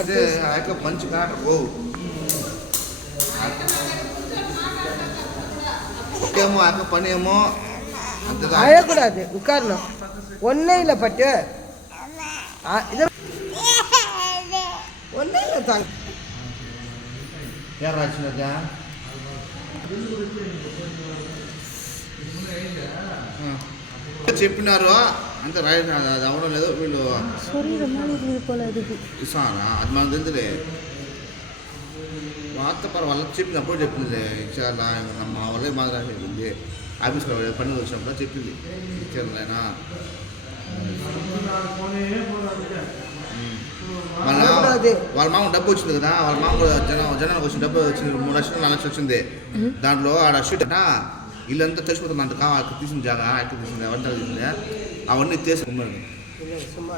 அது அதுக்கு பஞ்சு காட்ட போ ஓகேமோ அக்க பண்ணியமோ அழக்கூடாது உட்காரணும் ஒன்றே இல்லை பட்டு இது ஒன்றே இல்லை தாங்க யார் ராஜா చెప్పినారు అంత రైట్ అది అవడం లేదు వీళ్ళు ఇస్తారా అది మనకు తెలుసులే వార్త వాళ్ళకి చెప్పినప్పుడు చెప్పింది ఇచ్చారా మా వాళ్ళే మాదిరి చెప్పింది ఆఫీస్లో పని వచ్చినప్పుడు చెప్పింది ఇచ్చారులేనా వాళ్ళ మామ డబ్బు వచ్చింది కదా వాళ్ళ మామ జనానికి వచ్చిన డబ్బు వచ్చింది 3 లక్షలు 4 లక్షలు వచ్చింది దాంట్లో ఆడ షీట్ ఇల్లంతా తెలిసిపోతుందంట అక్కడ తీసిన జాగా అక్కడ తీసింది వంటలు తీసింది అవన్నీ తీసి சும்மா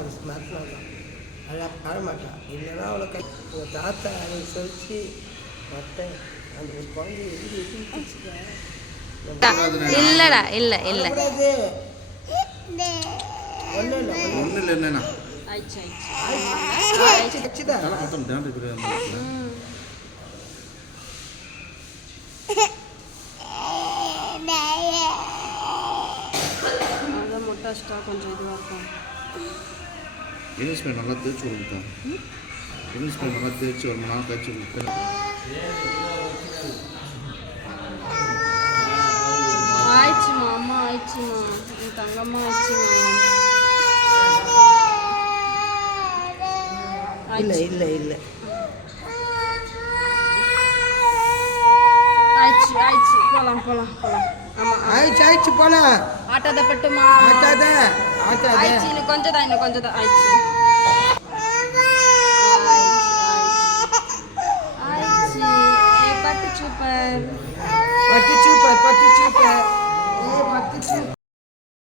அழகா பாடமாட்டா இல்லைன்னா அவளுக்கு உங்கள் தாத்தா எனக்கு சொல்லிச்சு மட்டை அந்த ஒரு குழந்தை இல்லடா இல்லை இல்லை ஒன்றும் இல்லை என்னண்ணா முட்டை கொஞ்சம் இதுவாக இருக்கும் இன்வெஸ்ட்மெண்ட் நல்லா தேய்ச்சி கொடுத்தேன் இன்வெஸ்ட்மெண்ட் நல்லா தேய்ச்சி ஒரு 3 நாள் கழிச்சு கொடுத்தேன் ஆயிடுச்சுமா அம்மா ஆயிடுச்சுமா என் தங்கம்மா ஆயிடுச்சுமா இல்லை இல்லை இல்லை ஆயிடுச்சு ஆயிடுச்சு போகலாம் போகலாம் போகலாம் ஆமாம் ஆயிடுச்சு போலாம் ஆட்டாத பட்டுமா ஆட்டாத ஆயிடுச்சு இன்னும் கொஞ்சம் தான் ஆயிடுச்சு ஆயிடுச்சு பட்டு சூப்பர்